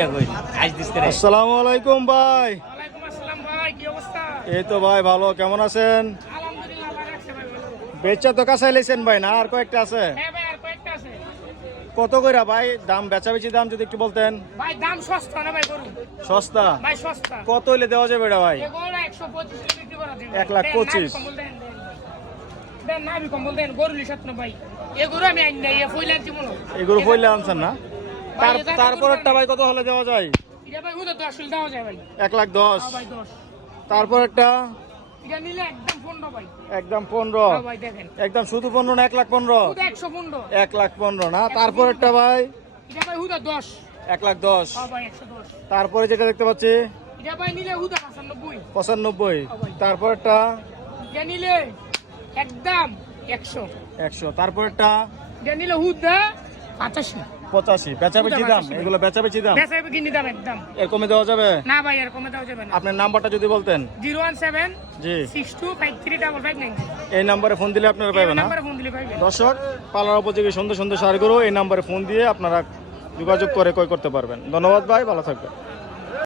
আসসালামু আলাইকুম ভাই। ওয়ালাইকুম আসসালাম ভাই, কি অবস্থা? এই তো ভাই ভালো, কেমন আছেন? আলহামদুলিল্লাহ ভাই, রাখছে ভাই ভালো। বেচা তো কাছাই লেছেন ভাই, না আর কয়েকটা আছে? হ্যাঁ ভাই, আর কয়েকটা আছে। কত কইরা ভাই দাম, বেচা বেচি দাম যদি একটু বলতেন। ভাই দাম সস্তা না ভাই, গরু সস্তা? ভাই সস্তা। কত হইলে দেওয়া যাবে এটা ভাই? এগুলো 125 এ বিক্রি করা যাবে। 1,25,000 দেন না, কম্বল দেন, গরু লিসাত না ভাই। এগুলো আমি আইন নাই, এ ফইলান জীবন। এগুলো কইলে আনছেন না? তারপরেরটা ভাই কত হলে দেওয়া যায়? এটা ভাই হুদা 10 দেওয়া যায় ভাই। 1,10,000। হ্যাঁ ভাই 10। তারপরেরটা এটা নিলে একদম 15 ভাই। একদম 15? হ্যাঁ ভাই দেখেন। একদম শুধু 15 না 1,15,000? হুদা 115। 1,15,000 না? তারপরেরটা ভাই? এটা ভাই হুদা 10। 1,10,000। হ্যাঁ ভাই 110। তারপরে যেটা দেখতে পাচ্ছি এটা ভাই নিলে হুদা 95। 95। ভাই। তারপরেরটা? এটা নিলে একদম 100। 100। তারপরেরটা? এটা নিলে হুদা 85। 85। বেচাবেচি দাম? 85 এগুলো বেচাবেচি দাম? বেচাবে কিনি দাম একদম। এর কমে দেওয়া যাবে? না ভাই, এর কমে দেওয়া যাবে না। আপনার নাম্বারটা যদি বলতেন। 017 জি। 62535590। এই নাম্বারে ফোন দিলে আপনারা এই পাবেন না? নাম্বারে ফোন দিলে পাইবেন। দর্শক, পালার উপযোগী সুন্দর সুন্দর সারগুলো এই নাম্বারে ফোন দিয়ে আপনারা যোগাযোগ করে ক্রয় করতে পারবেন। ধন্যবাদ ভাই, ভালো থাকবেন।